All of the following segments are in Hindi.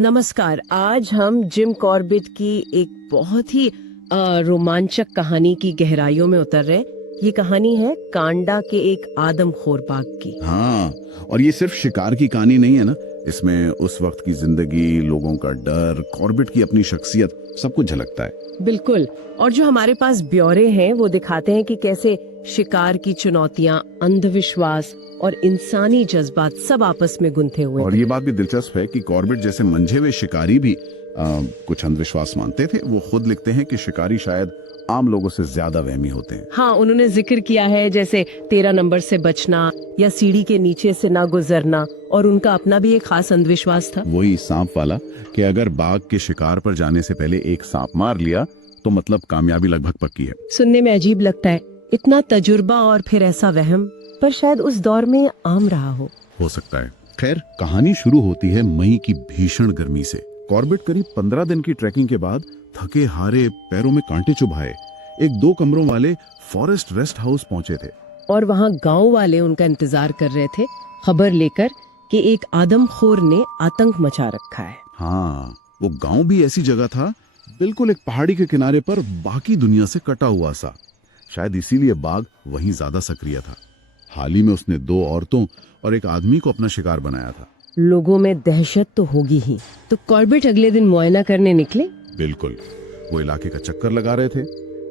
नमस्कार। आज हम जिम कॉर्बेट की एक बहुत ही रोमांचक कहानी की गहराइयों में उतर रहे हैं। ये कहानी है कांडा के एक आदमखोर बाघ की। हाँ, और ये सिर्फ शिकार की कहानी नहीं है ना। इसमें उस वक्त की जिंदगी, लोगों का डर, कॉर्बेट की अपनी शख्सियत, सब कुछ झलकता है। बिल्कुल। और जो हमारे पास ब्यौरे हैं वो दिखाते हैं कि कैसे शिकार की चुनौतियां, अंधविश्वास और इंसानी जज्बात सब आपस में गुंथे हुए और थे। ये बात भी दिलचस्प है कि कॉर्बेट जैसे मंझे हुए शिकारी भी कुछ अंधविश्वास मानते थे। वो खुद लिखते हैं कि शिकारी शायद आम लोगों से ज्यादा वहमी होते हैं। हाँ, उन्होंने जिक्र किया है जैसे 13 नंबर से बचना या सीढ़ी के नीचे से ना गुजरना, और उनका अपना भी एक खास अंधविश्वास था। वही सांप वाला कि अगर बाघ के शिकार पर जाने से पहले एक सांप मार लिया तो मतलब कामयाबी लगभग पक्की है। सुनने में अजीब लगता है, इतना तजुर्बा और फिर ऐसा वहम, पर शायद उस दौर में आम रहा हो सकता है। खैर, कहानी शुरू होती है मई की भीषण गर्मी से। कॉर्बेट करीब 15 दिन की ट्रैकिंग के बाद थके हारे, पैरों में कांटे चुभाए, एक 2 कमरों वाले फॉरेस्ट रेस्ट हाउस पहुंचे थे। और वहाँ गांव वाले उनका इंतजार कर रहे थे, खबर लेकर कि एक आदमखोर ने आतंक मचा रखा है। हाँ, वो गांव भी ऐसी जगह था, बिल्कुल एक पहाड़ी के किनारे पर, बाकी दुनिया से कटा हुआ सा। शायद इसीलिए बाघ वहीं ज्यादा सक्रिय था। हाल ही में उसने 2 औरतों और एक आदमी को अपना शिकार बनाया था। लोगों में दहशत तो होगी ही। तो कॉर्बेट अगले दिन मुआयना करने निकले। बिल्कुल, वो इलाके का चक्कर लगा रहे थे।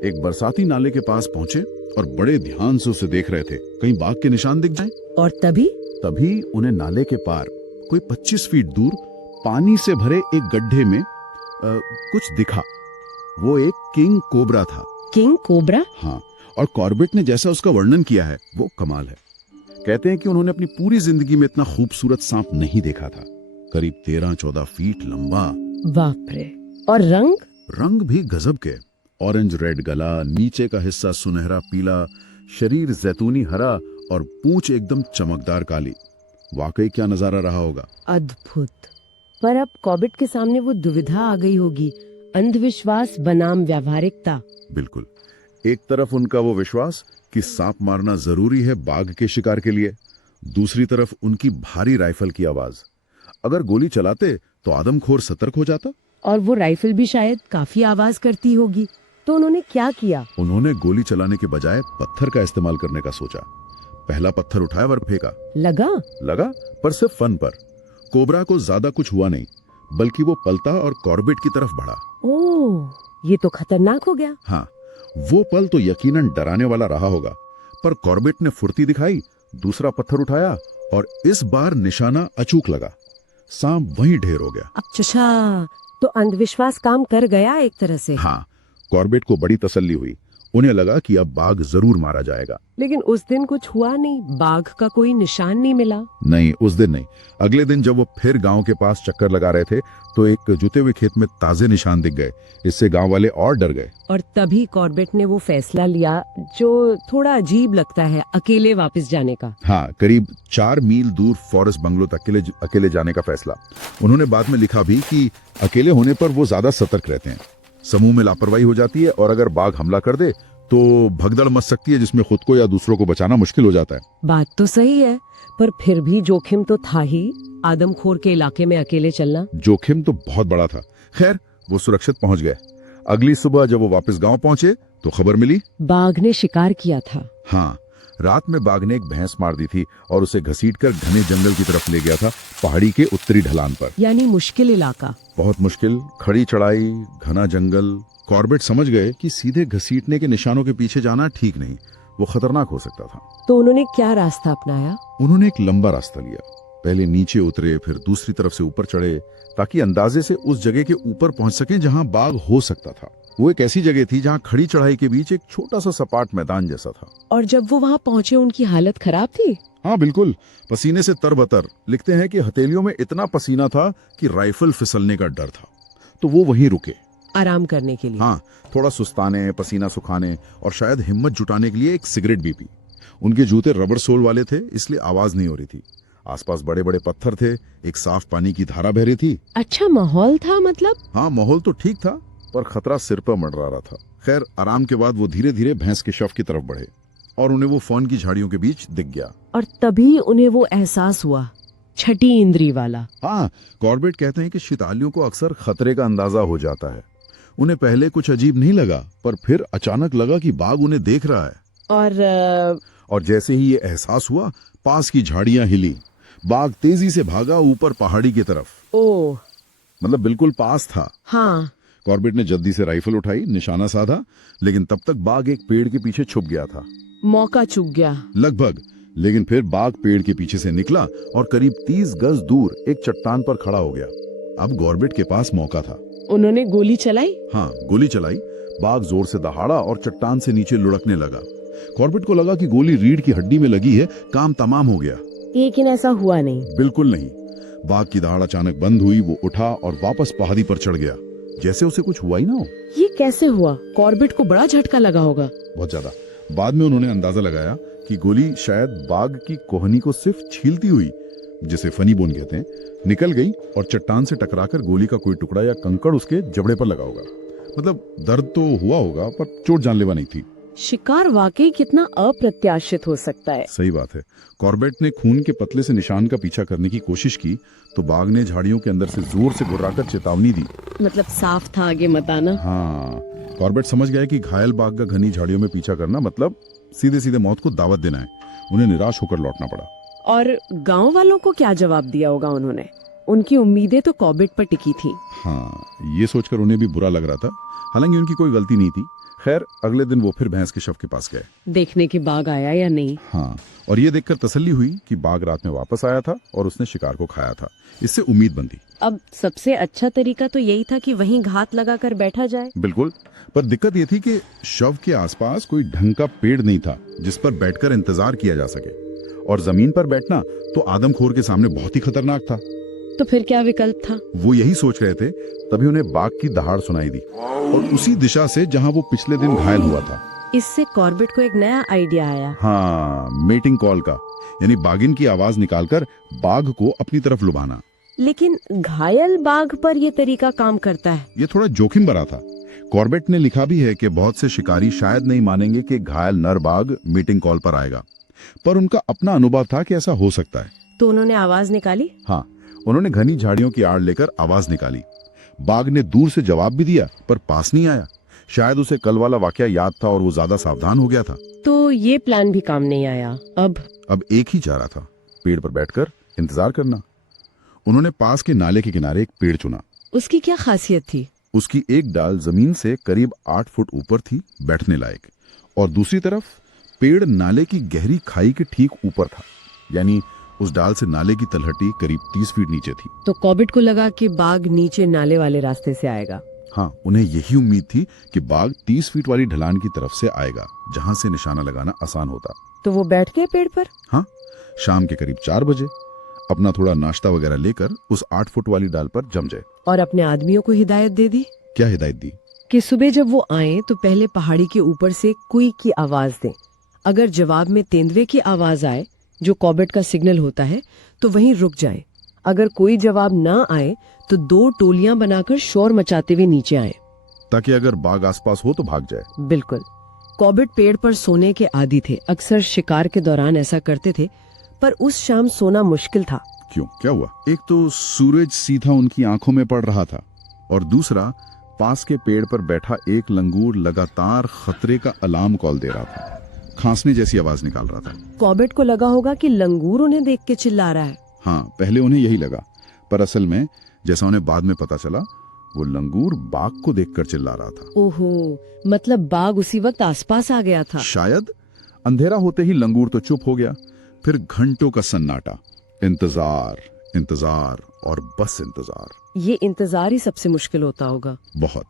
एक बरसाती नाले के पास पहुंचे और बड़े ध्यान से उसे देख रहे थे, कहीं बाघ के निशान दिख जाएं। और तभी उन्हें नाले के पार कोई 25 फीट दूर पानी से भरे एक गड्ढे में कुछ दिखा। वो एक किंग कोबरा था। King cobra? हाँ, और कॉर्बेट ने जैसा उसका वर्णन किया है वो कमाल है। कहते हैं कि उन्होंने अपनी पूरी जिंदगी में इतना खूबसूरत सांप नहीं देखा था। करीब 13-14 फीट लंबा। बाप रे। और रंग भी गजब के। ऑरेंज रेड गला, नीचे का हिस्सा सुनहरा पीला, शरीर जैतूनी हरा और पूंछ एकदम चमकदार काली। वाकई क्या नजारा रहा होगा। अद्भुत। पर अब कॉर्बेट के सामने वो दुविधा आ गई होगी, अंधविश्वास बनाम व्यावहारिकता। बिल्कुल, एक तरफ उनका वो विश्वास कि सांप मारना जरूरी है बाघ के शिकार के लिए, दूसरी तरफ उनकी भारी राइफल की आवाज। अगर गोली चलाते तो आदमखोर सतर्क हो जाता। और वो राइफल भी शायद काफी आवाज करती होगी। तो उन्होंने क्या किया? उन्होंने गोली चलाने के बजाय पत्थर का इस्तेमाल करने का सोचा। पहला पत्थर उठाया और फेंका। लगा, पर सिर्फ फन पर। कोबरा को ज्यादा कुछ हुआ नहीं, बल्कि वो पलटा और कॉर्बेट की तरफ बढ़ा। ओह, ये तो खतरनाक हो गया। हाँ, वो पल तो यकीनन डराने वाला रहा होगा, पर कॉर्बेट ने फुर्ती दिखाई, दूसरा पत्थर उठाया और इस बार निशाना अचूक लगा। सांप वहीं ढेर हो गया। अच्छा, तो अंधविश्वास काम कर गया एक तरह से। हाँ, कॉर्बेट को बड़ी तसल्ली हुई। उन्हें लगा कि अब बाघ जरूर मारा जाएगा। लेकिन उस दिन कुछ हुआ नहीं, बाघ का कोई निशान नहीं मिला। नहीं, उस दिन नहीं। अगले दिन जब वो फिर गांव के पास चक्कर लगा रहे थे तो एक जुते हुए खेत में ताजे निशान दिख गए। इससे गांव वाले और डर गए। और तभी कॉर्बेट ने वो फैसला लिया जो थोड़ा अजीब लगता है, अकेले वापस जाने का। हाँ, करीब 4 मील दूर फॉरेस्ट बंगलो तक अकेले जाने का फैसला। उन्होंने बाद में लिखा भी कि अकेले होने पर वो ज्यादा सतर्क रहते हैं। समूह में लापरवाही हो जाती है और अगर बाघ हमला कर दे तो भगदड़ मच सकती है, जिसमें खुद को या दूसरों को बचाना मुश्किल हो जाता है। बात तो सही है, पर फिर भी जोखिम तो था ही। आदमखोर के इलाके में अकेले चलना। जोखिम तो बहुत बड़ा था। खैर, वो सुरक्षित पहुंच गए। अगली सुबह जब वो वापस गांव पहुंचे तो खबर मिली बाघ ने शिकार किया था। हाँ, रात में बाघ ने एक भैंस मार दी थी और उसे घसीटकर घने जंगल की तरफ ले गया था, पहाड़ी के उत्तरी ढलान पर। यानी मुश्किल इलाका। बहुत मुश्किल, खड़ी चढ़ाई, घना जंगल। कॉर्बेट समझ गए कि सीधे घसीटने के निशानों के पीछे जाना ठीक नहीं, वो खतरनाक हो सकता था। तो उन्होंने क्या रास्ता अपनाया? उन्होंने एक लंबा रास्ता लिया। पहले नीचे उतरे, फिर दूसरी तरफ से ऊपर चढ़े, ताकि अंदाजे से उस जगह के ऊपर पहुंच सकें जहां बाघ हो सकता था। वो एक ऐसी जगह थी जहां खड़ी चढ़ाई के बीच एक छोटा सा सपाट मैदान जैसा था। और जब वो वहाँ पहुँचे उनकी हालत खराब थी। हाँ बिल्कुल, पसीने से तरबतर। लिखते हैं कि हथेलियों में इतना पसीना था कि राइफल फिसलने का डर था। तो वो वहीं रुके, आराम करने के लिए। हाँ, थोड़ा सुस्ताने, पसीना सुखाने और शायद हिम्मत जुटाने के लिए एक सिगरेट भी पी। उनके जूते रबर सोल वाले थे, इसलिए आवाज नहीं हो रही थी। आसपास बड़े बड़े पत्थर थे, एक साफ पानी की धारा बह रही थी। अच्छा माहौल था मतलब? हाँ, माहौल तो ठीक था, पर खतरा सिर पर मंडरा रहा था। खैर, आराम के बाद वो धीरे धीरे भैंस के शव की तरफ बढ़े और उन्हें वो फौन की झाड़ियों के बीच दिख गया। और तभी उन्हें वो एहसास हुआ छठी इंद्री वाला। हाँ, कॉर्बेट कहते हैं कि शितालियों को अक्सर खतरे का अंदाजा हो जाता है। उन्हें पहले कुछ अजीब नहीं लगा, पर फिर अचानक लगा कि बाघ उन्हें देख रहा है। और जैसे ही ये एहसास हुआ, पास की झाड़ियां हिली। बाघ तेजी से भागा ऊपर पहाड़ी की तरफ। ओह, मतलब बिल्कुल पास था। हाँ। कॉर्बेट ने जल्दी से राइफल उठाई, निशाना साधा, लेकिन तब तक बाघ एक पेड़ के पीछे छुप गया था। मौका चूक गया लगभग। लेकिन फिर बाघ पेड़ के पीछे से निकला और करीब 30 गज दूर एक चट्टान पर खड़ा हो गया। अब कॉर्बेट के पास मौका था। उन्होंने गोली चलाई। हाँ, गोली चलाई। बाघ जोर से दहाड़ा और चट्टान से नीचे लुढ़कने लगा। कॉर्बेट को लगा कि गोली रीढ़ की हड्डी में लगी है, काम तमाम हो गया। लेकिन ऐसा हुआ नहीं। बिल्कुल नहीं। बाघ की दहाड़ अचानक बंद हुई। वो उठा और वापस पहाड़ी पर चढ़ गया, जैसे उसे कुछ हुआ ही ना हो। ये कैसे हुआ? कॉर्बेट को बड़ा झटका लगा होगा। बहुत ज्यादा। बाद में उन्होंने अंदाजा लगाया कि गोली शायद बाघ की कोहनी को सिर्फ छीलती हुई, जिसे फनी बोन कहते हैं, निकल गई और चट्टान से टकराकर गोली का कोई टुकड़ा या कंकड़ उसके जबड़े पर लगा होगा। मतलब दर्द तो हुआ होगा, पर चोट जानलेवा नहीं थी। शिकार वाकई कितना अप्रत्याशित हो सकता है। सही बात है। कॉर्बेट ने खून के पतले से निशान का पीछा करने की कोशिश की तो बाघ ने झाड़ियों के अंदर से जोर से गुर्राकर चेतावनी दी। मतलब साफ था, आगे मत आना। हाँ, कॉर्बेट समझ गया कि घायल बाघ का घनी झाड़ियों में पीछा करना मतलब सीधे सीधे मौत को दावत देना है। उन्हें निराश होकर लौटना पड़ा। और गांव वालों को क्या जवाब दिया होगा उन्होंने? उनकी उम्मीदें तो कॉर्बेट पर टिकी थी। हाँ, ये सोचकर उन्हें भी बुरा लग रहा था, हालांकि उनकी कोई गलती नहीं थी। खैर, अगले दिन वो फिर भैंस के शव के पास गए, देखने कि बाघ आया या नहीं। हाँ, और ये देखकर तसल्ली हुई कि बाघ रात में वापस आया था और उसने शिकार को खाया था। इससे उम्मीद बंधी। अब सबसे अच्छा तरीका तो यही था कि वहीं घात लगाकर बैठा जाए। बिल्कुल, पर दिक्कत ये थी कि शव के आसपास कोई ढंग का पेड़ नहीं था जिस पर बैठकर इंतजार किया जा सके, और जमीन पर बैठना तो आदमखोर के सामने बहुत ही खतरनाक था। तो फिर क्या विकल्प था? वो यही सोच रहे थे, तभी उन्हें बाघ की दहाड़ सुनाई दी, और उसी दिशा से जहां वो पिछले दिन घायल हुआ था। इससे कॉर्बेट को एक नया आइडिया आया। हाँ, मेटिंग कॉल का, यानी बाघिन की आवाज निकालकर बाघ को अपनी तरफ लुभाना। लेकिन घायल बाघ पर यह तरीका काम करता है? ये थोड़ा जोखिम भरा था। कॉर्बेट ने लिखा भी है कि बहुत से शिकारी शायद नहीं मानेंगे कि घायल नर बाघ मीटिंग कॉल पर आएगा, पर उनका अपना अनुभव था कि ऐसा हो सकता है। तो उन्होंने आवाज निकाली? हाँ, उन्होंने घनी झाड़ियों की आड़ लेकर आवाज निकाली। बाघ ने दूर से जवाब भी दिया, पर पास नहीं आया। शायद उसे कल वाला वाकया याद था और वो ज्यादा सावधान हो गया था। तो ये प्लान भी काम नहीं आया। अब एक ही चारा था, पेड़ पर बैठकर इंतजार करना। उन्होंने पास के नाले के किनारे एक पेड़ चुना। उसकी क्या खासियत थी? उसकी एक डाल जमीन से करीब 8 फुट ऊपर थी, बैठने लायक, और दूसरी तरफ पेड़ नाले की गहरी खाई के ठीक ऊपर था, यानी उस डाल से नाले की तलहटी करीब 30 फीट नीचे थी। तो कॉर्बेट को लगा कि बाघ नीचे नाले वाले रास्ते से आएगा। हाँ, उन्हें यही उम्मीद थी कि बाघ 30 फीट वाली ढलान की तरफ से आएगा, जहां से निशाना लगाना आसान होता। तो वो बैठ गए पेड़ पर। हाँ, शाम के करीब 4 बजे अपना थोड़ा नाश्ता वगैरह लेकर उस 8 फुट वाली डाल पर जम जाए। और अपने आदमियों को हिदायत दे दी। क्या हिदायत दी? कि सुबह जब वो आए तो पहले पहाड़ी के ऊपर से कुई की आवाज दें। अगर जवाब में तेंदुए की आवाज आए, जो कॉर्बेट का सिग्नल होता है, तो वहीं रुक जाएं। अगर कोई जवाब ना आए तो 2 टोलियां बनाकर शोर मचाते हुए नीचे आए, ताकि अगर बाघ आसपास हो तो भाग जाए। बिल्कुल। कॉर्बेट पेड़ पर सोने के आदी थे। अक्सर शिकार के दौरान ऐसा करते थे, पर उस शाम सोना मुश्किल था। क्यों, क्या हुआ? एक तो सूरज सीधा उनकी आंखों में पड़ रहा था, और दूसरा पास के पेड़ पर बैठा एक लंगूर लगातार खतरे का अलार्म कॉल दे रहा था, खांसने जैसी आवाज निकाल रहा था। कॉर्बेट को लगा होगा कि लंगूर उन्हें देख के चिल्ला रहा है। हाँ, पहले उन्हें यही लगा, पर असल में जैसा उन्हें बाद में पता चला, वो लंगूर बाघ को देखकर चिल्ला रहा था। ओहो, मतलब बाघ उसी वक्त आसपास आ गया था। शायद। अंधेरा होते ही लंगूर तो चुप हो गया। फिर घंटों का सन्नाटा, इंतजार, इंतजार और बस इंतजार। ये इंतजार ही सबसे मुश्किल होता होगा। बहुत।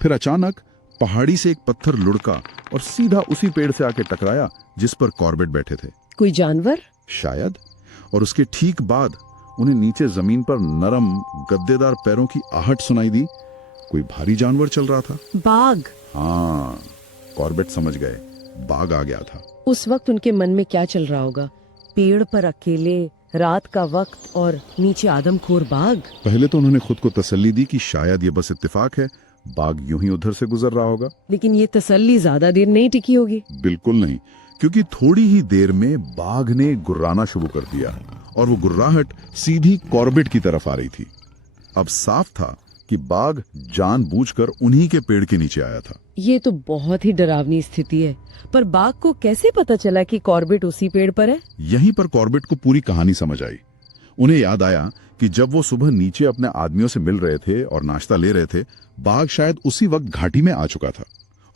फिर अचानक पहाड़ी से एक पत्थर लुढ़का और सीधा उसी पेड़ से आके टकराया जिस पर कॉर्बेट बैठे थे। कोई जानवर? शायद। और उसके ठीक बाद उन्हें नीचे जमीन पर नरम गद्देदार पैरों की आहट सुनाई दी। कोई भारी जानवर चल रहा था। बाघ। हाँ, कॉर्बेट समझ गए, बाघ आ गया था। उस वक्त उनके मन में क्या चल रहा होगा? पेड़ पर अकेले, रात का वक्त, और नीचे आदमखोर बाघ। पहले तो उन्होंने खुद को तसल्ली दी कि शायद ये बस इत्तेफाक है, बाघ यूं ही उधर से गुजर रहा होगा। लेकिन ये तसल्ली ज्यादा देर नहीं टिकी होगी। बिल्कुल नहीं, क्योंकि थोड़ी ही देर में बाघ ने गुर्राना शुरू कर दिया और वो गुर्राहट सीधी कॉर्बेट की तरफ आ रही थी। अब साफ था कि बाघ जानबूझकर उन्हीं के पेड़ के नीचे आया था। ये तो बहुत ही डरावनी स्थिति है। पर बाघ को कैसे पता चला कि कॉर्बेट उसी पेड़ पर है? यहीं पर कॉर्बेट को पूरी कहानी समझ आई। उन्हें याद आया कि जब वो सुबह नीचे अपने आदमियों से मिल रहे थे और नाश्ता ले रहे थे, बाघ शायद उसी वक्त घाटी में आ चुका था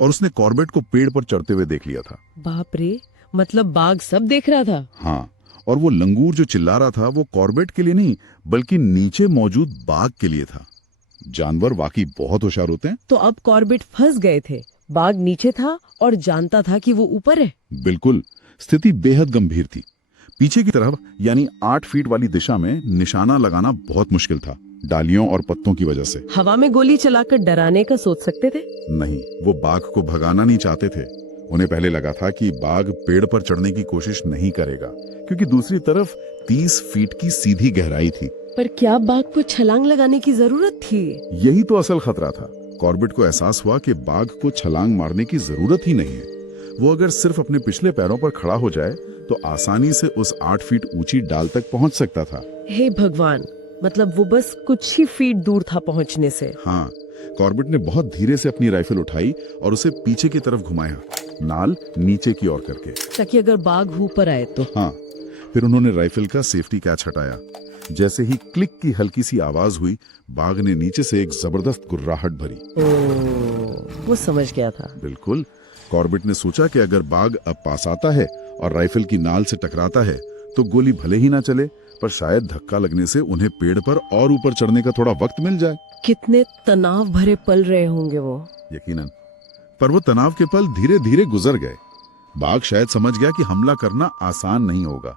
और उसने कॉर्बेट को पेड़ पर चढ़ते हुए देख लिया था। बाप रे, मतलब बाघ सब देख रहा था। हाँ, और वो लंगूर जो चिल्ला रहा था वो कॉर्बेट के लिए नहीं बल्कि नीचे मौजूद बाघ के लिए था। जानवर वाकई बहुत होशियार होते हैं। तो अब कॉर्बेट फंस गए थे। बाघ नीचे था और जानता था कि वो ऊपर है। बिल्कुल, स्थिति बेहद गंभीर थी। पीछे की तरफ यानी 8 फीट वाली दिशा में निशाना लगाना बहुत मुश्किल था, डालियों और पत्तों की वजह से। हवा में गोली चलाकर डराने का सोच सकते थे? नहीं, वो बाघ को भगाना नहीं चाहते थे। उन्हें पहले लगा था कि बाघ पेड़ पर चढ़ने की कोशिश नहीं करेगा क्योंकि दूसरी तरफ 30 फीट की सीधी गहराई थी। पर क्या बाघ को छलांग लगाने की जरूरत थी? यही तो असल खतरा था। कॉर्बेट को एहसास हुआ कि बाघ को छलांग मारने की जरूरत ही नहीं है। वो अगर सिर्फ अपने पिछले पैरों पर खड़ा हो जाए तो आसानी से उस 8 फीट ऊंची डाल तक पहुंच सकता था। हे भगवान, मतलब वो बस कुछ ही फीट दूर था पहुंचने से। हाँ, कॉर्बेट ने बहुत धीरे से अपनी राइफल उठाई और उसे पीछे की तरफ घुमाया, नाल नीचे की ओर करके, ताकि अगर बाघ ऊपर आए तो। हाँ, फिर उन्होंने राइफल का सेफ्टी कैच हटाया। जैसे ही क्लिक की हल्की सी आवाज हुई, बाघ ने नीचे से एक जबरदस्त गुर्राहट भरी। वो समझ गया था। बिल्कुल, कॉर्बेट ने सोचा कि अगर बाघ अब पास आता है और राइफल की नाल से टकराता है तो गोली भले ही ना चले, पर शायद धक्का लगने से उन्हें पेड़ पर और ऊपर चढ़ने का थोड़ा वक्त मिल जाए। कितने तनाव भरे पल रहे होंगे वो। यकीनन, पर वो तनाव के पल धीरे धीरे गुजर गए। बाघ शायद समझ गया कि हमला करना आसान नहीं होगा।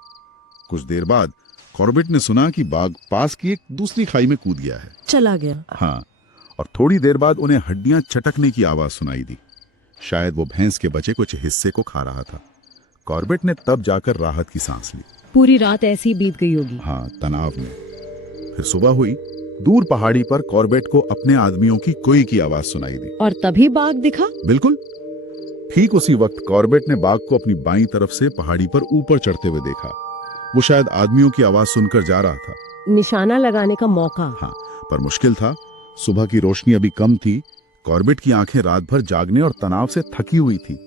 कुछ देर बाद कॉर्बेट ने सुना कि बाघ पास की एक दूसरी खाई में कूद गया है। चला गया। हाँ, और थोड़ी देर बाद उन्हें हड्डियां चटकने की आवाज सुनाई दी। शायद वो भैंस के बचे कुछ हिस्से को खा रहा था। कॉर्बेट ने तब जाकर राहत की सांस ली। पूरी रात ऐसी ही बीत गई होगी। हाँ, तनाव में। फिर सुबह हुई। दूर पहाड़ी पर कॉर्बेट को अपने आदमियों की कोई की आवाज सुनाई दी। और तभी बाघ दिखा। बिल्कुल, ठीक उसी वक्त कॉर्बेट ने बाघ को अपनी बाईं तरफ से पहाड़ी पर ऊपर चढ़ते हुए देखा। वो शायद आदमियों की आवाज सुनकर जा रहा था। निशाना लगाने का मौका। हाँ, पर मुश्किल था। सुबह की रोशनी अभी कम थी। कॉर्बेट की आंखें रात भर जागने और तनाव से थकी हुई थी।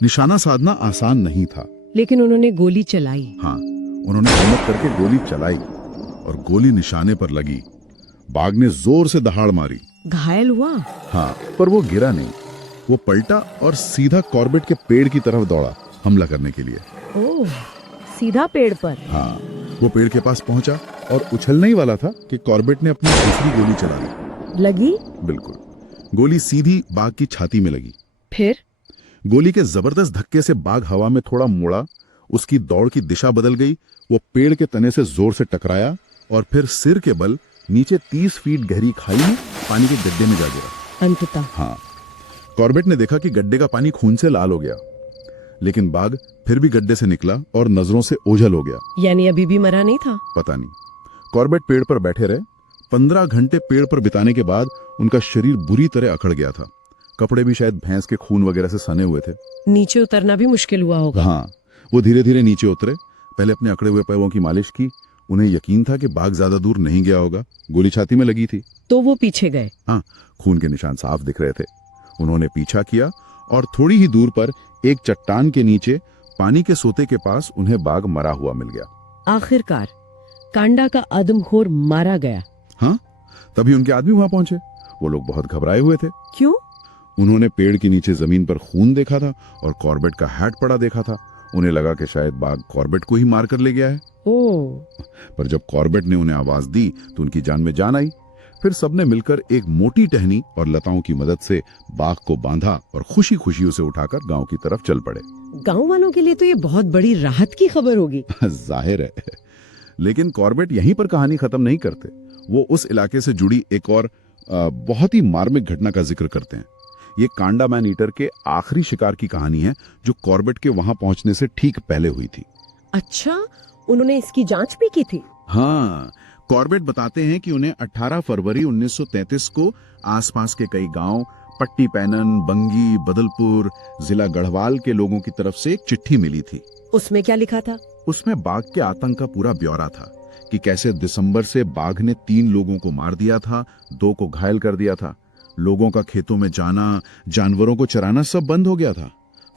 निशाना साधना आसान नहीं था। लेकिन उन्होंने गोली चलाई। हाँ, उन्होंने हिम्मत करके गोली चलाई और गोली निशाने पर लगी। बाघ ने जोर से दहाड़ मारी। घायल हुआ? हाँ, पर वो गिरा नहीं। वो पलटा और सीधा कॉर्बेट के पेड़ की तरफ दौड़ा हमला करने के लिए। ओह, सीधा पेड़ पर? हाँ, वो पेड़ के पास पहुंचा और उछलने ही वाला था कि कॉर्बेट ने अपनी दूसरी गोली चला दी। लगी? बिल्कुल, गोली सीधी बाघ की छाती में लगी। फिर? गोली के जबरदस्त धक्के से बाघ हवा में थोड़ा मुड़ा। उसकी दौड़ की दिशा बदल गई। वो पेड़ के तने से जोर से टकराया और फिर सिर के बल नीचे 30 फीट गहरी खाई में पानी के गड्ढे में जा गिरा। अंततः? हाँ, कॉर्बेट ने देखा कि गड्ढे का पानी खून से लाल हो गया, लेकिन बाघ फिर भी गड्ढे से निकला और नजरों से ओझल हो गया। यानी अभी भी मरा नहीं था? पता नहीं। कॉर्बेट पेड़ पर बैठे रहे। 15 घंटे पेड़ पर बिताने के बाद उनका शरीर बुरी तरह अकड़ गया था। कपड़े भी शायद भैंस के खून वगैरह से सने हुए थे। नीचे उतरना भी मुश्किल हुआ होगा। हाँ, वो धीरे धीरे नीचे उतरे। पहले अपने अकड़े हुए पैरों की मालिश की। उन्हें यकीन था कि बाघ ज्यादा दूर नहीं गया होगा। गोली छाती में लगी थी। तो वो पीछे गए। हाँ, खून के निशान साफ दिख रहे थे। उन्होंने पीछा किया और थोड़ी ही दूर पर एक चट्टान के नीचे पानी के सोते के पास उन्हें बाघ मरा हुआ मिल गया। आखिरकार कांडा का आदमखोर मारा गया। हाँ, तभी उनके आदमी वहां पहुंचे। वो लोग बहुत घबराए हुए थे। क्यों? उन्होंने पेड़ के नीचे जमीन पर खून देखा था और कॉर्बेट का हैट पड़ा देखा था। उन्हें लगा कि शायद बाघ कॉर्बेट को ही मार कर ले गया है। ओह। पर जब कॉर्बेट ने उन्हें आवाज दी तो उनकी जान में जान आई। फिर सबने मिलकर एक मोटी टहनी और लताओं की मदद से बाघ को बांधा और खुशी खुशी उसे उठाकर गांव की तरफ चल पड़े। गांव वालों के लिए तो ये बहुत बड़ी राहत की खबर होगी। जाहिर है। लेकिन कॉर्बेट यहीं पर कहानी खत्म नहीं करते। वो उस इलाके से जुड़ी एक और बहुत ही मार्मिक घटना का जिक्र करते हैं। ये कांडा मैन ईटर के आखिरी शिकार की कहानी है, जो कॉर्बेट के वहां पहुंचने से ठीक पहले हुई थी। अच्छा, उन्होंने इसकी जांच भी की थी? हाँ, कॉर्बेट बताते हैं कि उन्हें 18 फरवरी 1933 को आसपास के कई गांव, पट्टी पैनन, बंगी, बदलपुर, जिला गढ़वाल के लोगों की तरफ से एक चिट्ठी मिली थी। उसमें क्या लिखा था? उसमें बाघ के आतंक का पूरा ब्यौरा था कि कैसे दिसंबर से बाघ ने 3 लोगों को मार दिया था, 2 को घायल कर दिया था। लोगों का खेतों में जाना, जानवरों को चराना सब बंद हो गया था।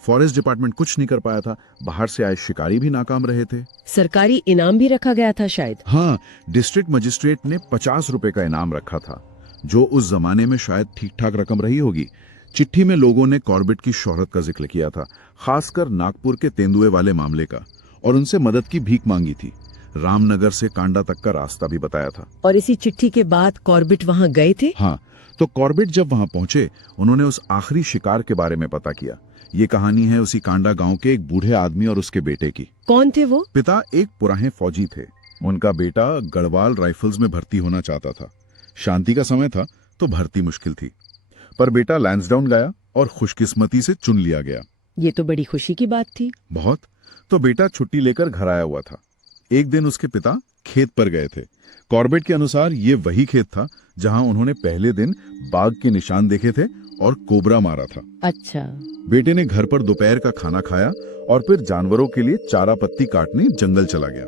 फॉरेस्ट डिपार्टमेंट कुछ नहीं कर पाया था, बाहर से आए शिकारी भी नाकाम रहे थे। सरकारी इनाम भी रखा गया था शायद। हाँ, डिस्ट्रिक्ट मजिस्ट्रेट ने 50 रुपए का इनाम रखा था, जो उस जमाने में शायद ठीक ठाक रकम रही होगी। चिट्ठी में लोगों ने कॉर्बेट की शोहरत का जिक्र किया था, खासकर नागपुर के तेंदुए वाले मामले का, और उनसे मदद की भीख मांगी थी। रामनगर से कांडा तक का रास्ता भी बताया था। और इसी चिट्ठी के बाद कॉर्बेट वहाँ गए थे? हाँ, तो कॉर्बेट जब वहां पहुंचे, उन्होंने उस आखिरी शिकार के बारे में पता किया। ये कहानी है उसी कांडा गांव के एक बूढ़े आदमी और उसके बेटे की। कौन थे वो? पिता एक पुराने फौजी थे। उनका बेटा गढ़वाल राइफल्स में भर्ती होना चाहता था। शांति का समय था तो भर्ती मुश्किल थी, पर बेटा लैंसडाउन गया और खुशकिस्मती से चुन लिया गया। ये तो बड़ी खुशी की बात थी। बहुत। तो बेटा छुट्टी लेकर घर आया हुआ था। एक दिन उसके पिता खेत पर गए थे। कॉर्बेट के अनुसार ये वही खेत था जहां उन्होंने पहले दिन बाघ के निशान देखे थे और कोबरा मारा था। अच्छा। बेटे ने घर पर दोपहर का खाना खाया और फिर जानवरों के लिए चारा पत्ती काटने जंगल चला गया।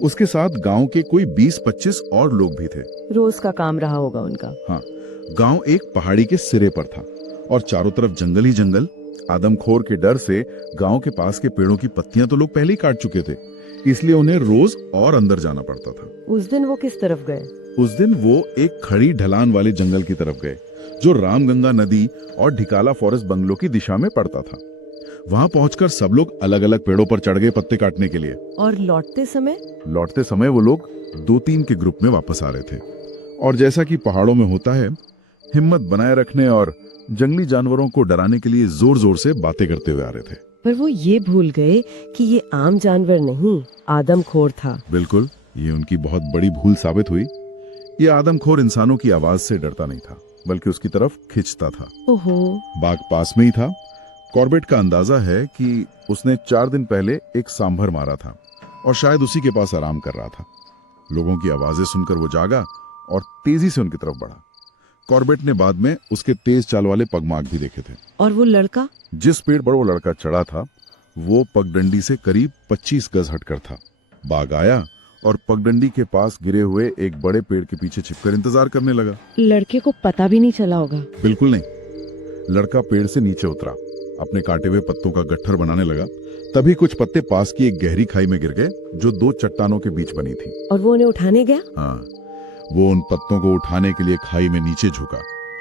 उसके साथ गांव के कोई 20-25 और लोग भी थे। रोज का काम रहा होगा उनका। हाँ, गांव एक पहाड़ी के सिरे पर था और चारों तरफ जंगल ही जंगल। आदमखोर के डर से गांव के पास के पेड़ों की पत्तियां तो लोग पहले ही काट चुके थे, इसलिए उन्हें रोज और अंदर जाना पड़ता था। उस दिन वो किस तरफ गए? उस दिन वो एक खड़ी ढलान वाले जंगल की तरफ गए, जो रामगंगा नदी और ढिकाला फॉरेस्ट बंगलो की दिशा में पड़ता था। वहां पहुंचकर सब लोग अलग अलग पेड़ों पर चढ़ गए पत्ते काटने के लिए। और लौटते समय वो लोग 2-3 के ग्रुप में वापस आ रहे थे। और जैसा कि पहाड़ों में होता है, हिम्मत बनाए रखने और जंगली जानवरों को डराने के लिए जोर जोर से बातें करते हुए आ रहे थे। पर वो ये भूल गए कि ये आम जानवर नहीं, आदमखोर था। बिल्कुल, ये उनकी बहुत बड़ी भूल साबित हुई। ये आदमखोर इंसानों की आवाज से डरता नहीं था, बल्कि उसकी तरफ खिंचता था। ओहो। बाघ पास में ही था। कॉर्बेट का अंदाजा है कि उसने 4 दिन पहले एक सांभर मारा था और शायद उसी के पास आराम कर रहा था। लोगों की आवाजें सुनकर वो जागा और तेजी से उनकी तरफ बढ़ा। कॉर्बेट ने बाद में उसके तेज चाल वाले पगमार्क भी देखे थे। और वो लड़का? जिस पेड़ पर वो लड़का चढ़ा था, वो पगडंडी से करीब 25 गज हटकर था। बाघ आया और पगडंडी के पास गिरे हुए एक बड़े पेड़ के पीछे छिपकर इंतजार करने लगा। लड़के को पता भी नहीं चला होगा। बिल्कुल नहीं। लड़का पेड़ से नीचे उतरा, अपने काटे हुए पत्तों का गट्ठर बनाने लगा। तभी कुछ पत्ते पास की एक गहरी खाई में गिर गए, जो 2 चट्टानों के बीच बनी थी। और वो उन्हें उठाने गया? हाँ, वो उन पत्तों को उठाने के लिए खाई में नीचे झुका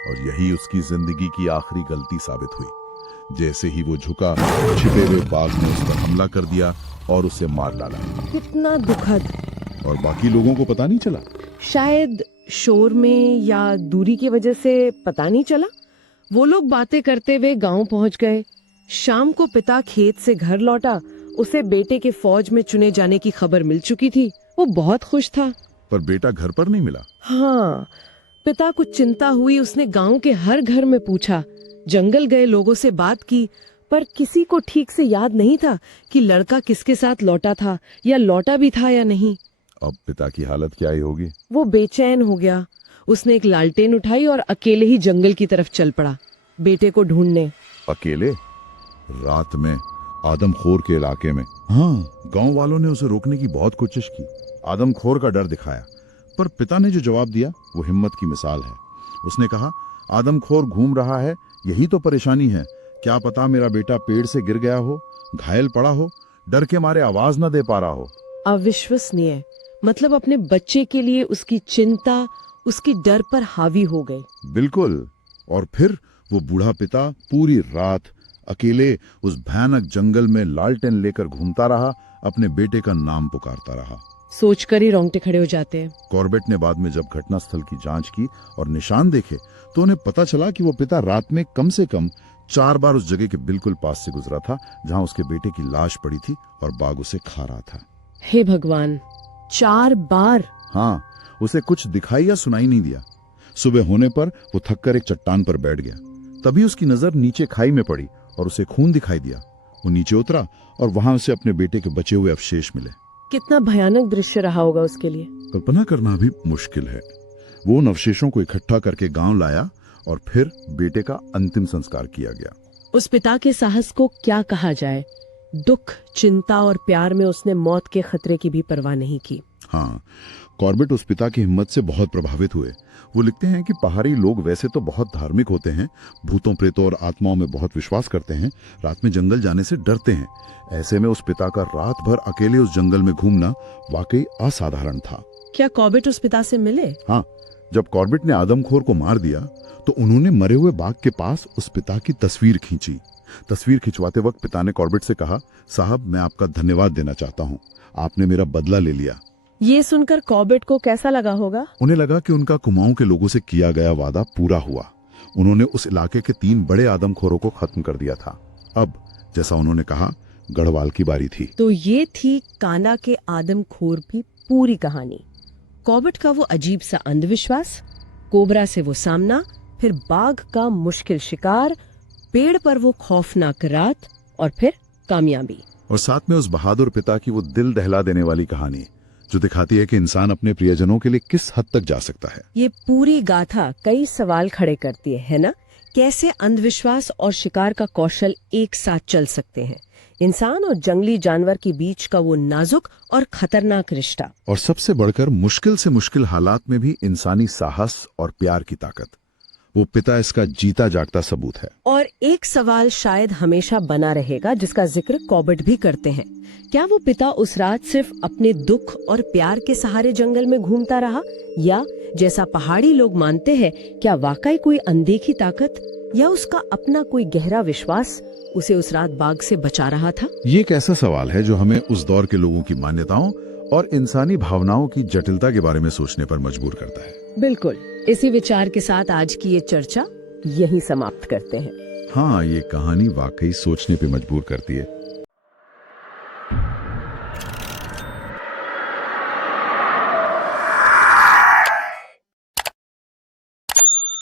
और यही उसकी जिंदगी की आखिरी गलती साबित हुई। जैसे ही वो झुका, छिपे हुए बाघ ने उस पर हमला कर दिया और उसे मार डाला। कितना दुखद। और बाकी लोगों को पता नहीं चला। शायद शोर में या दूरी की वजह से पता नहीं चला। वो लोग बातें करते हुए गांव पहुंच गए। शाम को पिता खेत से घर लौटा। उसे बेटे के फौज में चुने जाने की खबर मिल चुकी थी। वो बहुत खुश था। पर बेटा घर पर नहीं मिला। हाँ, पिता को चिंता हुई। उसने गांव के हर घर में पूछा, जंगल गए लोगों से बात की, पर किसी को ठीक से याद नहीं था कि लड़का किसके साथ लौटा था या लौटा भी था या नहीं। अब पिता की हालत क्या ही होगी। वो बेचैन हो गया। उसने एक लालटेन उठाई और अकेले ही जंगल की तरफ चल पड़ा, बेटे को ढूंढने। अकेले? रात में, आदमखोर के इलाके में? हाँ, गांव वालों ने उसे रोकने की बहुत कोशिश की, आदमखोर का डर दिखाया, पर पिता ने जो जवाब दिया वो हिम्मत की मिसाल है। उसने कहा, आदमखोर घूम रहा है, यही तो परेशानी है। क्या पता मेरा बेटा पेड़ से गिर गया हो, घायल पड़ा हो, डर के मारे आवाज न दे पा रहा हो। अविश्वसनीय। मतलब अपने बच्चे के लिए उसकी चिंता उसकी डर पर हावी हो गई। बिल्कुल। और फिर वो बूढ़ा पिता पूरी रात अकेले उस भयानक जंगल में लालटेन लेकर घूमता रहा, अपने बेटे का नाम पुकारता रहा। सोचकर ही रोंगटे खड़े हो जाते हैं। कॉर्बेट ने बाद में जब घटनास्थल की जांच की और निशान देखे, तो उन्हें पता चला कि वो पिता रात में कम से कम 4 बार उस जगह के बिल्कुल पास से गुजरा था जहां उसके बेटे की लाश पड़ी थी और बाघ उसे खा रहा था। हे भगवान, 4 बार? हाँ, उसे कुछ दिखाई या सुनाई नहीं दिया। सुबह होने पर वो थककर एक चट्टान पर बैठ गया। तभी उसकी नजर नीचे खाई में पड़ी और उसे खून दिखाई दिया। वो नीचे उतरा और वहां उसे अपने बेटे के बचे हुए अवशेष मिले। कितना भयानक दृश्य रहा होगा उसके लिए। कल्पना करना भी मुश्किल है। वो उन अवशेषों को इकट्ठा करके गांव लाया और फिर बेटे का अंतिम संस्कार किया गया। उस पिता के साहस को क्या कहा जाए। दुख, चिंता और प्यार में उसने मौत के खतरे की भी परवाह नहीं की। हाँ, कॉर्बेट उस पिता की हिम्मत से बहुत प्रभावित हुए। वो लिखते हैं कि पहाड़ी लोग वैसे तो बहुत धार्मिक होते हैं, भूतों प्रेतों और आत्माओं में बहुत विश्वास करते हैं, रात में जंगल जाने से डरते हैं। ऐसे में उस पिता का रात भर अकेले उस जंगल में घूमना वाकई असाधारण था। क्या कॉर्बेट उस पिता से मिले? हाँ, जब कॉर्बेट ने आदमखोर को मार दिया तो उन्होंने मरे हुए बाघ के पास उस पिता की तस्वीर खींची। तस्वीर खिंचवाते वक्त पिता ने कॉर्बेट से कहा, साहब मैं आपका धन्यवाद देना चाहता हूँ, आपने मेरा बदला ले लिया। ये सुनकर कॉर्बेट को कैसा लगा होगा? उन्हें लगा कि उनका कुमाऊं के लोगों से किया गया वादा पूरा हुआ। उन्होंने उस इलाके के 3 बड़े आदमखोरों को खत्म कर दिया था। अब जैसा उन्होंने कहा, गढ़वाल की बारी थी। तो ये थी कांडा के आदमखोर की पूरी कहानी। कॉर्बेट का वो अजीब सा अंधविश्वास, कोबरा से वो सामना, फिर बाघ का मुश्किल शिकार, पेड़ पर वो खौफनाक रात और फिर कामयाबी। और साथ में उस बहादुर पिता की वो दिल दहला देने वाली कहानी जो दिखाती है कि इंसान अपने प्रियजनों के लिए किस हद तक जा सकता है। ये पूरी गाथा कई सवाल खड़े करती है ना? कैसे अंधविश्वास और शिकार का कौशल एक साथ चल सकते हैं? इंसान और जंगली जानवर के बीच का वो नाजुक और खतरनाक रिश्ता, और सबसे बढ़कर मुश्किल से मुश्किल हालात में भी इंसानी साहस और प्यार की ताकत। वो पिता इसका जीता जागता सबूत है। और एक सवाल शायद हमेशा बना रहेगा जिसका जिक्र कॉर्बेट भी करते हैं। क्या वो पिता उस रात सिर्फ अपने दुख और प्यार के सहारे जंगल में घूमता रहा, या जैसा पहाड़ी लोग मानते हैं, क्या वाकई कोई अनदेखी ताकत या उसका अपना कोई गहरा विश्वास उसे उस रात बाघ से बचा रहा था? ये एक ऐसा सवाल है जो हमें उस दौर के लोगों की मान्यताओं और इंसानी भावनाओं की जटिलता के बारे में सोचने पर मजबूर करता है। बिल्कुल। इसी विचार के साथ आज की ये चर्चा यहीं समाप्त करते हैं। हाँ, ये कहानी वाकई सोचने पे मजबूर करती है।